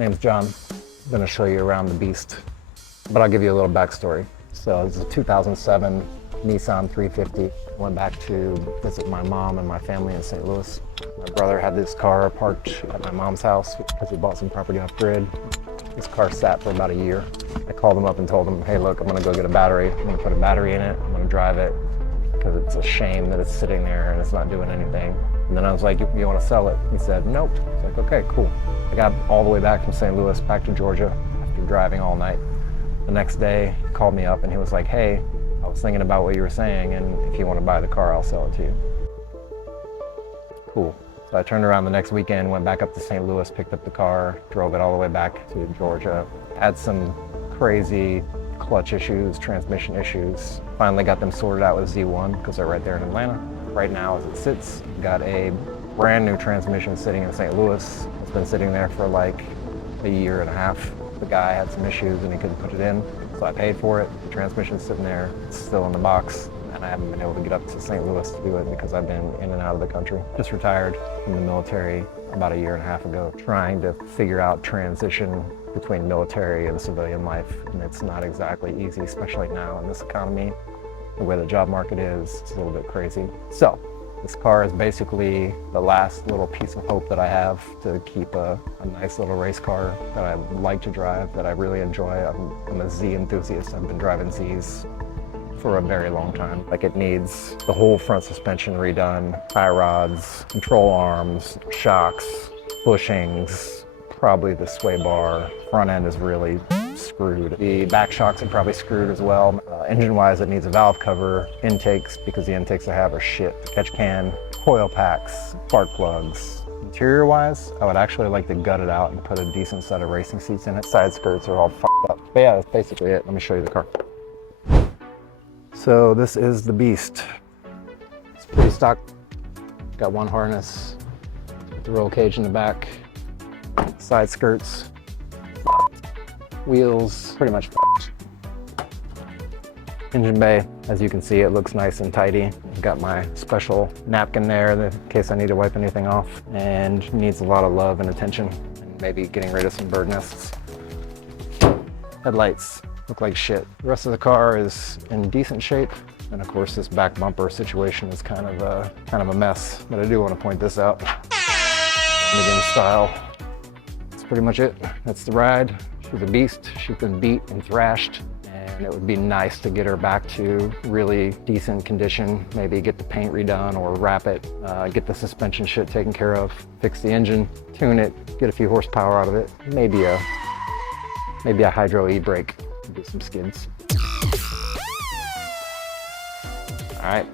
Name's John. I'm gonna show you around the beast, but I'll give you a little backstory. So it's a 2007 Nissan 350. Went back to visit my mom and my family in St. Louis. My brother had this car parked at my mom's house because he bought some property off grid. This car sat for about a year. I called him up and told him, hey, look, I'm gonna go get a battery. I'm gonna put a battery in it. I'm gonna drive it because it's a shame that it's sitting there and it's not doing anything. And then I was like, you want to sell it? He said, nope. I was like, okay, cool. I got all the way back from St. Louis back to Georgia after driving all night. The next day, he called me up and he was like, hey, I was thinking about what you were saying, and if you want to buy the car, I'll sell it to you. Cool. So I turned around the next weekend, went back up to St. Louis, picked up the car, drove it all the way back to Georgia. Had some crazy clutch issues, transmission issues. Finally got them sorted out with Z1 because they're right there in Atlanta. Right now, as it sits, got a brand new transmission sitting in St. Louis. It's been sitting there for like a year and a half. The guy had some issues and he couldn't put it in, so I paid for it. The transmission's sitting there, it's still in the box, and I haven't been able to get up to St. Louis to do it because I've been in and out of the country. Just retired from the military about a year and a half ago, trying to figure out transition between military and civilian life, and it's not exactly easy, especially now in this economy. The way the job market is, it's a little bit crazy. So this car is basically the last little piece of hope that I have to keep a nice little race car that I like to drive, that I really enjoy. I'm a Z enthusiast. I've been driving Zs for a very long time. Like, it needs the whole front suspension redone, tie rods, control arms, shocks, bushings, probably the sway bar. Front end is really screwed. The back shocks are probably screwed as well. Engine-wise, it needs a valve cover, intakes, because the intakes I have are shit. Catch can, coil packs, spark plugs. Interior-wise, I would actually like to gut it out and put a decent set of racing seats in it. Side skirts are all fucked up. But yeah, that's basically it. Let me show you the car. So this is the beast. It's pretty stock. Got one harness, the roll cage in the back, side skirts, wheels, pretty much fucked. Engine bay, as you can see, it looks nice and tidy. Got my special napkin there in case I need to wipe anything off, and needs a lot of love and attention, and maybe getting rid of some bird nests. Headlights look like shit. The rest of the car is in decent shape, and of course this back bumper situation is kind of a mess, but I do want to point this out. Again, style. That's pretty much it. That's the ride. She's a beast. She's been beat and thrashed, and it would be nice to get her back to really decent condition. Maybe get the paint redone or wrap it, get the suspension shit taken care of, fix the engine, tune it, get a few horsepower out of it. Maybe a hydro e-brake, do some skids. All right.